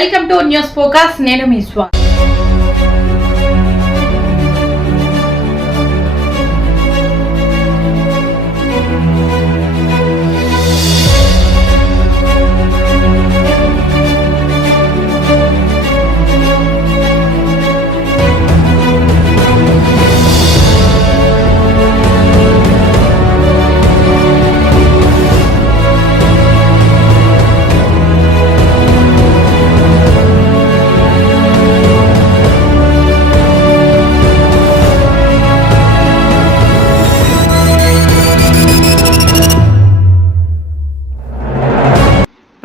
Welcome to news focus నేను మీ స్వామి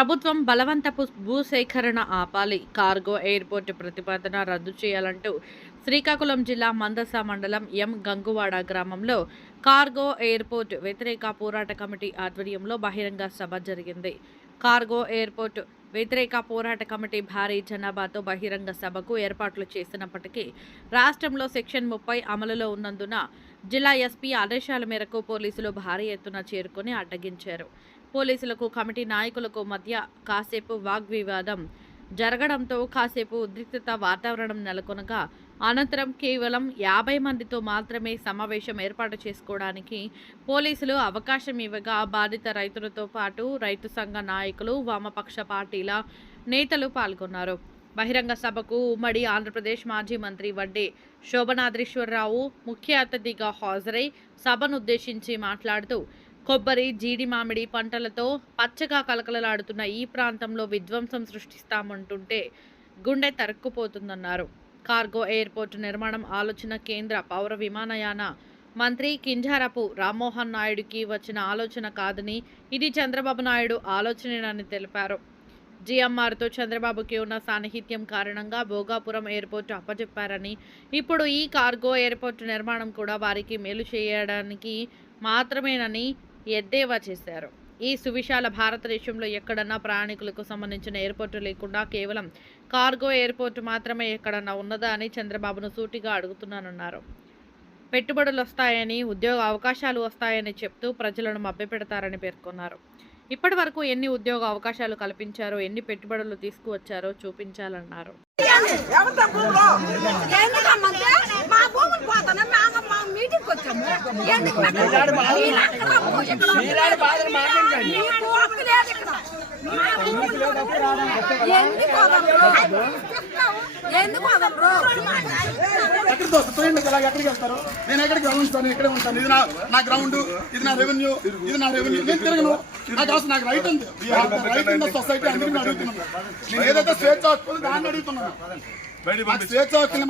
ప్రభుత్వం బలవంతపు భూసేకరణ ఆపాలి. కార్గో ఎయిర్పోర్ట్ ప్రతిపాదన రద్దు చేయాలంటూ శ్రీకాకుళం జిల్లా మందస మండలం ఎం గంగువాడ గ్రామంలో కార్గో ఎయిర్పోర్ట్ వ్యతిరేక పోరాట కమిటీ ఆధ్వర్యంలో బహిరంగ సభ జరిగింది. కార్గో ఎయిర్పోర్ట్ వ్యతిరేక పోరాట కమిటీ భారీ జనాభాతో బహిరంగ సభకు ఏర్పాట్లు చేసినప్పటికీ రాష్ట్రంలో సెక్షన్ ముప్పై అమలులో ఉన్నందున జిల్లా ఎస్పీ ఆదేశాల మేరకు పోలీసులు భారీ ఎత్తున చేరుకుని అడ్డగించారు. పోలీసులకు కమిటీ నాయకులకు మధ్య కాసేపు వాగ్వివాదం జరగడంతో కాసేపు ఉద్రిక్తత వాతావరణం నెలకొనగా అనంతరం కేవలం యాభై మందితో మాత్రమే సమావేశం ఏర్పాటు చేసుకోవడానికి పోలీసులు అవకాశం ఇవ్వగా బాధిత రైతులతో పాటు రైతు సంఘ నాయకులు వామపక్ష పార్టీల నేతలు పాల్గొన్నారు. బహిరంగ సభకు ఉమ్మడి ఆంధ్రప్రదేశ్ మాజీ మంత్రి వడ్డే శోభనాద్రీశ్వరరావు ముఖ్య అతిథిగా హాజరై సభను ఉద్దేశించి మాట్లాడుతూ కొబ్బరి జీడి మామిడి పంటలతో పచ్చగా కలకలలాడుతున్న ఈ ప్రాంతంలో విధ్వంసం సృష్టిస్తామంటుంటే గుండె తరుక్కుపోతుందన్నారు. కార్గో ఎయిర్పోర్టు నిర్మాణం ఆలోచన కేంద్ర పౌర విమానయాన మంత్రి కింజారపు రామ్మోహన్ నాయుడుకి వచ్చిన ఆలోచన కాదని ఇది చంద్రబాబు నాయుడు ఆలోచనేనని తెలిపారు. జిఎంఆర్తో చంద్రబాబుకి ఉన్న సాన్నిహిత్యం కారణంగా భోగాపురం ఎయిర్పోర్టు అప్పచెప్పారని ఇప్పుడు ఈ కార్గో ఎయిర్పోర్టు నిర్మాణం కూడా వారికి మేలు చేయడానికి మాత్రమేనని ఎద్దేవా చేశారు. ఈ సువిశాల భారతదేశంలో ఎక్కడన్నా ప్రయాణికులకు సంబంధించిన ఎయిర్పోర్టు లేకుండా కేవలం కార్గో ఎయిర్పోర్టు మాత్రమే ఎక్కడన్నా ఉన్నదా అని చంద్రబాబును సూటిగా అడుగుతున్నానన్నారు. పెట్టుబడులు వస్తాయని ఉద్యోగ అవకాశాలు వస్తాయని చెప్తూ ప్రజలను మభ్యపెడతారని పేర్కొన్నారు. ఇప్పటి వరకు ఎన్ని ఉద్యోగ అవకాశాలు కల్పించారో ఎన్ని పెట్టుబడులు తీసుకువచ్చారో చూపించాలన్నారు. మా ఎందుకు ఎక్కడికి వస్తుంది ఇలా ఎక్కడికి వెళ్తారు? నేను ఎక్కడికి ఉంటాను ఇక్కడే ఉంటాను? ఇది నా నా గ్రౌండ్ ఇది నా రెవెన్యూ ఇది నా రెవెన్యూ నేను తిరగను. నాకు అవసరం నాకు రైట్ ఉంది. రైట్ ఉన్న సొసైటీ అందరినీ అడుగుతున్నాను నేను ఏదైతే స్వేచ్ఛ హక్కు ఉందో దాన్ని అడుగుతున్నాను స్వేచ్ఛ హక్కుని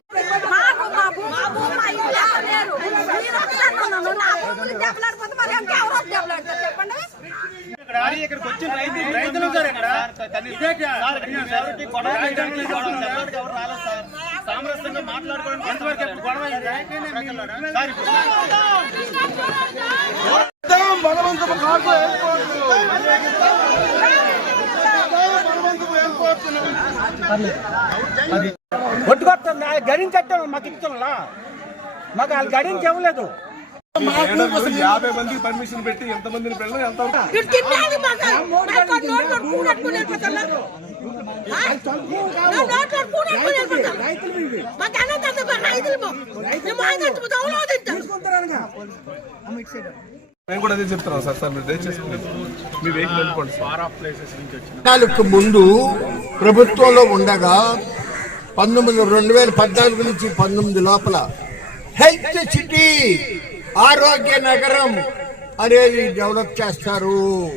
మాకు సామరస్యంగా మాట్లాడుకోవడం ఎంతవరకు ఎప్పుడు గొడవ బలవంతపు కొట్టుకొస్తాం గడించట్టాం మాకు ఇస్తున్నా మాకు వాళ్ళు గడించి ఇవ్వలేదు యాభై మందికి పర్మిషన్ పెట్టి ఎంత మందిని ఎంత కూడా అదే సార్ సార్ మీరు దయచేసి మీ వెహికల్ వెళ్ళిపోండి సార్ ముందు ప్రభుత్వంలో ఉండగా పంతొమ్మిది రెండు వేల పద్నాలుగు నుంచి పంతొమ్మిది లోపల హెల్త్ సిటీ ఆరోగ్య నగరం అనేది డెవలప్ చేస్తారు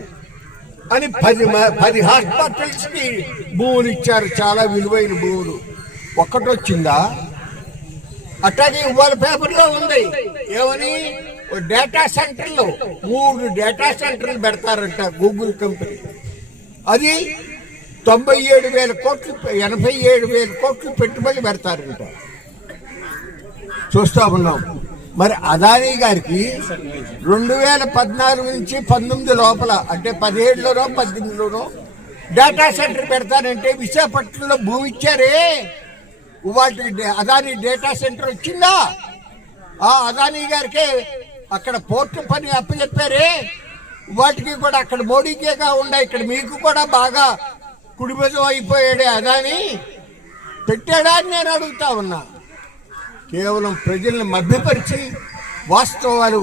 అని పది మ- పది హాస్పిటల్స్కి భూములు ఇచ్చారు. చాలా విలువైన భూములు. ఒక్కటొచ్చిందా అట్లాగే ఇవాళ పేపర్లో ఉంది. ఏమని? డేటా సెంటర్లో మూడు డేటా సెంటర్లు పెడతారంట గూగుల్ కంపెనీ. అది తొంభై ఏడు వేల కోట్లు ఎనభై ఏడు వేల కోట్లు పెట్టుబడి పెడతారంట. చూస్తా ఉన్నాం. మరి అదానీ గారికి రెండు వేల పద్నాలుగు నుంచి పంతొమ్మిది లోపల అంటే పదిహేడులోనో పద్దెనిమిదిలోనో డేటా సెంటర్ పెడతానంటే విశాఖపట్నంలో భూమి ఇచ్చారే. వాటి అదానీ డేటా సెంటర్ వచ్చిందా? ఆ అదానీ గారికి అక్కడ పోర్టు పని అప్పచెప్పారే. వాటికి కూడా అక్కడ మోడీకేగా ఉండే ఇక్కడ మీకు కూడా బాగా కుడి అయిపోయాడే అదాని. పెట్టాడా అని నేను అడుగుతా ఉన్నా. కేవలం ప్రజల్ని మభ్యపరిచి వాస్తవాలు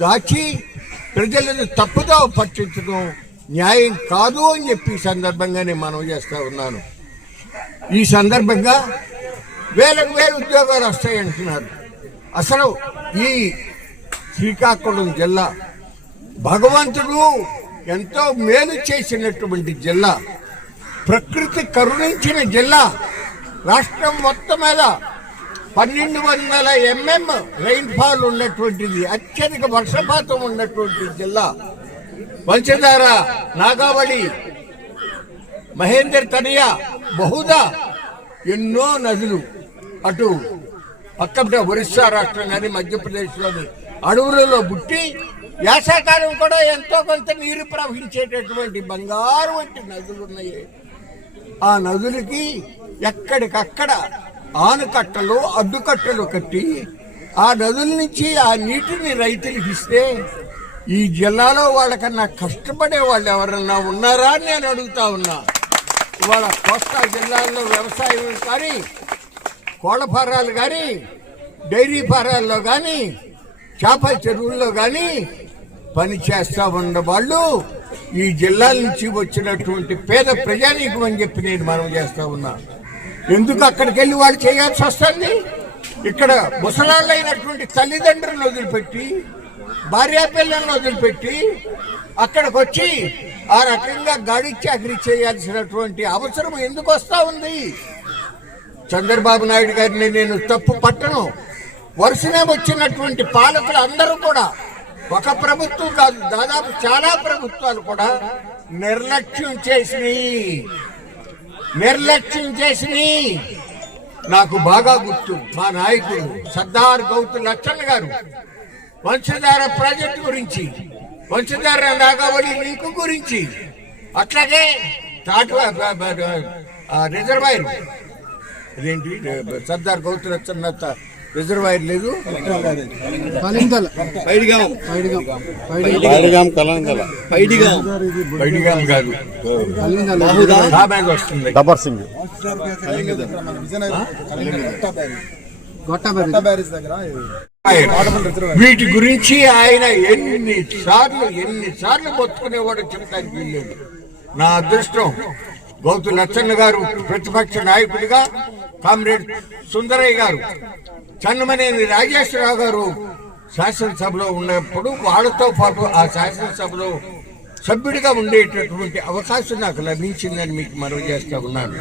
దాచి ప్రజలను తప్పుదో పట్టించడం న్యాయం కాదు అని చెప్పి ఈ సందర్భంగా నేను ఉన్నాను. ఈ సందర్భంగా వేలకు వేల ఉద్యోగాలు వస్తాయంటున్నారు. అసలు ఈ శ్రీకాకుళం జిల్లా భగవంతుడు ఎంతో మేలు చేసినటువంటి జిల్లా ప్రకృతి కరుణించిన జిల్లా రాష్ట్రం మొత్తం మీద పన్నెండు వందల ఎంఎం రైన్ఫాల్ ఉన్నటువంటిది అత్యధిక వర్షపాతం ఉన్నటువంటి జిల్లా. వంశధార నాగావళి మహేందర్ తనయ బహుదా ఎన్నో నదులు. అటు పక్కన ఒరిస్సా రాష్ట్రం కానీ మధ్యప్రదేశ్లోని అడవులలో పుట్టి వేసాకాలం కూడా ఎంతో కొంత నీరు ప్రవహించేటటువంటి బంగారు వంటి నదులు ఉన్నాయి ఆ నదులకి ఎక్కడికక్కడ ఆనకట్టలు అడ్డుకట్టలు కట్టి ఆ నదుల నుంచి ఆ నీటిని రైతులకు ఇస్తే ఈ జిల్లాలో వాళ్ళకన్నా కష్టపడే వాళ్ళు ఎవరన్నా ఉన్నారా అని నేను అడుగుతా ఉన్నా. ఇవాళ కోస్తా జిల్లాల్లో వ్యవసాయం కానీ కోళ్ళ ఫారాలు కానీ డైరీ ఫారాల్లో కానీ చేపల చెరువుల్లో కానీ పని చేస్తూ ఉన్న వాళ్ళు ఈ జిల్లాల నుంచి వచ్చినటువంటి పేద ప్రజానీకం అని చెప్పి నేను మనం చేస్తా ఉన్నా. ఎందుకు అక్కడికి వెళ్ళి వాళ్ళు చేయాల్సి వస్తుంది? ఇక్కడ ముసలాళ్ళైనటువంటి తల్లిదండ్రులను వదిలిపెట్టి భార్యాపిల్లలను వదిలిపెట్టి అక్కడికి వచ్చి ఆ రకంగా గాడి చాకరీ చేయాల్సినటువంటి అవసరం ఎందుకు వస్తూ ఉంది? చంద్రబాబు నాయుడు గారిని నేను తప్పు పట్టను. వరుసనే వచ్చినటువంటి పాలకులు అందరూ కూడా ఒక ప్రభుత్వం కాదు దాదాపు చాలా ప్రభుత్వాలు కూడా నిర్లక్ష్యం చేసినాయి నిర్లక్ష్యం చేసినాయి నాకు బాగా గుర్తు మా నాయకుడు సర్దార్ గౌతు లచ్చన్న గారు. వంశధార ప్రాజెక్టు గురించి వంశధార నాగావళి లింకు గురించి. అట్లాగే తాటు ఆ రిజర్వాయర్. అదేంటి సర్దార్ గౌతు లచ్చన్న రిజర్వాయర్ లేదు. కాదు. వస్తుంది. సింగ్. వీటి గురించి ఆయన ఎన్ని సార్లు ఎన్ని సార్లు మొత్తుకునేవాడు చెప్తానికి వీల్లేదు. నా అదృష్టం గౌతు నచ్చన్న గారు ప్రతిపక్ష నాయకుడిగా కామ్రేడ్ సుందరయ్య గారు చన్నమనేని రాజేశ్వరరావు గారు శాసనసభలో ఉన్నప్పుడు వాళ్ళతో పాటు ఆ శాసనసభలో సభ్యుడిగా ఉండేటటువంటి అవకాశం నాకు లభించిందని మీకు మనవి చేస్తా ఉన్నాను.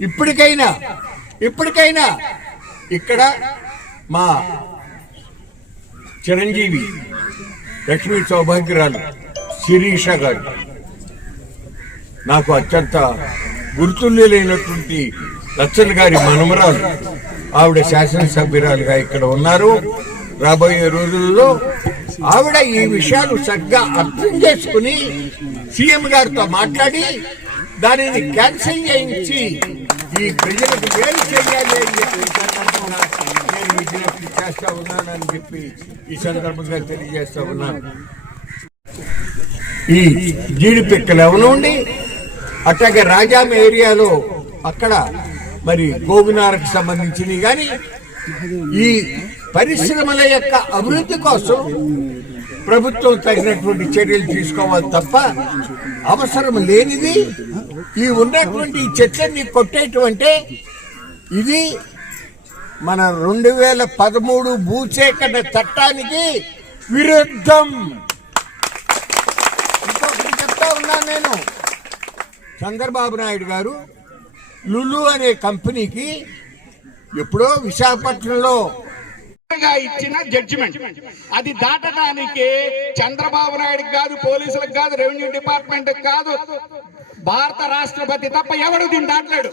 ఇప్పటికైనా ఇప్పటికైనా ఇక్కడ మా చిరంజీవి లక్ష్మీ సౌభాగ్యరాలు శిరీష గారు నాకు అత్యంత గుర్తులు లేనటువంటి లచ్చన్ గారి మనమరాలు. ఆవిడ శాసనసభ్యురాలుగా ఇక్కడ ఉన్నారు. రాబోయే రోజుల్లో ఆవిడ ఈ విషయాలు సరిగ్గా అర్థం చేసుకుని సీఎం గారితో మాట్లాడి దానిని క్యాన్సిల్ చేయించి ఈ ప్రజలకు మేలు చేయాలి అని చెప్పి నేను విజ్ఞప్తి చేస్తా ఉన్నానని చెప్పి ఈ సందర్భంగా తెలియజేస్తా ఉన్నాను. ఈ జీడిపిక్కలు ఉండి? అట్లాగే రాజాం ఏరియాలో అక్కడ మరి గోగునారకు సంబంధించినవి. కానీ ఈ పరిశ్రమల యొక్క అభివృద్ధి కోసం ప్రభుత్వం తగినటువంటి చర్యలు తీసుకోవాలి తప్ప అవసరం లేనిది ఈ ఉన్నటువంటి ఈ చెట్లన్నీ కొట్టేటువంటి ఇది మన రెండు వేల పదమూడు భూసేకరణ చట్టానికి విరుద్ధం. ఇంకొకటి చెప్తా ఉన్నాను నేను. చంద్రబాబు నాయుడు గారు లులు అనే కంపెనీకి ఎప్పుడో విశాఖపట్నంలో ఇచ్చిన జడ్జిమెంట్ అది దాటడానికి చంద్రబాబు నాయుడు కాదు పోలీసులకు కాదు రెవెన్యూ డిపార్ట్మెంట్ కాదు భారత రాష్ట్రపతి తప్ప ఎవడు దీన్ని దాటలేడు.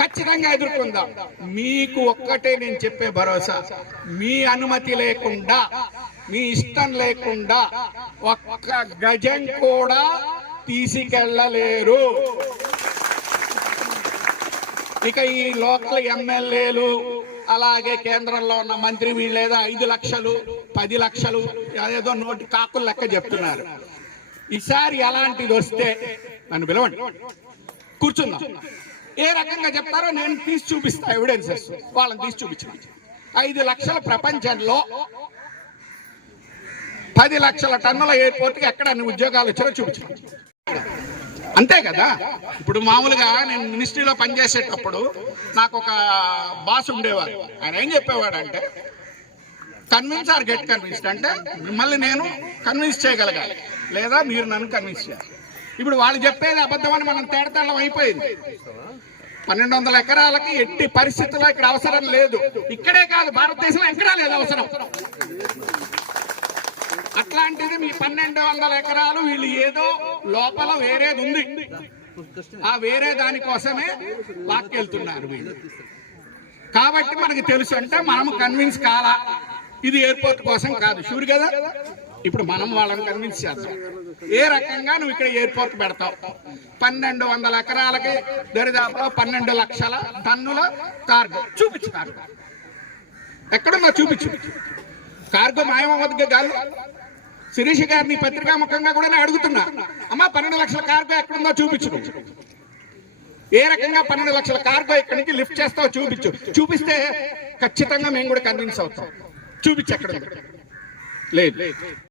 ఖచ్చితంగా ఎదుర్కొందాం. మీకు ఒక్కటే నేను చెప్పే భరోసా. మీ అనుమతి లేకుండా మీ ఇష్టం లేకుండా ఒక్క గజం కూడా తీసుకెళ్ళలేరు. ఇక ఈ లోకల్ ఎమ్మెల్యేలు అలాగే కేంద్రంలో ఉన్న మంత్రి వీళ్ళేదో ఐదు లక్షలు పది లక్షలు ఏదో నోటి కాకులు లెక్క చెప్తున్నారు. ఈసారి ఎలాంటిది వస్తే నన్ను పిలవండి. కూర్చుందాం. ఏ రకంగా చెప్తారో నేను తీసి చూపిస్తా ఎవిడెన్సెస్ వాళ్ళని తీసి చూపించిన. ఐదు లక్షల ప్రపంచంలో పది లక్షల టన్నుల ఎయిర్పోర్ట్కి ఎక్కడ అన్ని ఉద్యోగాలు వచ్చారో చూపించు అంతే కదా? ఇప్పుడు మామూలుగా నేను మినిస్ట్రీలో పనిచేసేటప్పుడు నాకు ఒక బాస్ ఉండేవారు ఆయన ఏం చెప్పేవాడు అంటే కన్విన్స్ ఆర్ గెట్ కన్విన్స్డ్. అంటే మిమ్మల్ని నేను కన్విన్స్ చేయగలగాలి. లేదా మీరు నన్ను కన్విన్స్ చేయాలి. ఇప్పుడు వాళ్ళు చెప్పేది అబద్ధమని మనం తేడతాళం అయిపోయింది. పన్నెండు వందల ఎకరాలకి ఎట్టి పరిస్థితుల్లో ఇక్కడ అవసరం లేదు. ఇక్కడే కాదు భారతదేశంలో ఎక్కడా లేదు అవసరం. అట్లాంటిది మీ పన్నెండు వందల ఎకరాలు వీళ్ళు ఏదో లోపల వేరేది ఉంది. ఆ వేరే దానికోసమే లాక్కెళ్తున్నారు వీళ్ళు. కాబట్టి మనకి తెలుసు అంటే మనం కన్విన్స్ కాలా. ఇది ఎయిర్పోర్ట్ కోసం కాదు. షూర్ కదా? ఇప్పుడు మనం వాళ్ళని కన్విన్స్ చేద్దాం. ఏ రకంగా నువ్వు ఇక్కడ ఎయిర్పోర్ట్ పెడతావు? పన్నెండు వందల ఎకరాలకి దరిదాపులో పన్నెండు లక్షల టన్నుల కార్గో. చూపించు కార్గో. ఎక్కడున్నా చూపించు. కార్గో మాయమవద్దు కాదు శిరీష్ గారిని పత్రికాముఖంగా కూడా నేను అడుగుతున్నా. అమ్మా పన్నెండు లక్షల కార్గో ఎక్కడుందో చూపించు ఏ రకంగా పన్నెండు లక్షల కార్గో ఇక్కడి నుంచి లిఫ్ట్ చేస్తావు చూపించు. చూపిస్తే ఖచ్చితంగా మేము కూడా కన్విన్స్ అవుతాం. చూపించు ఎక్కడ లేదు.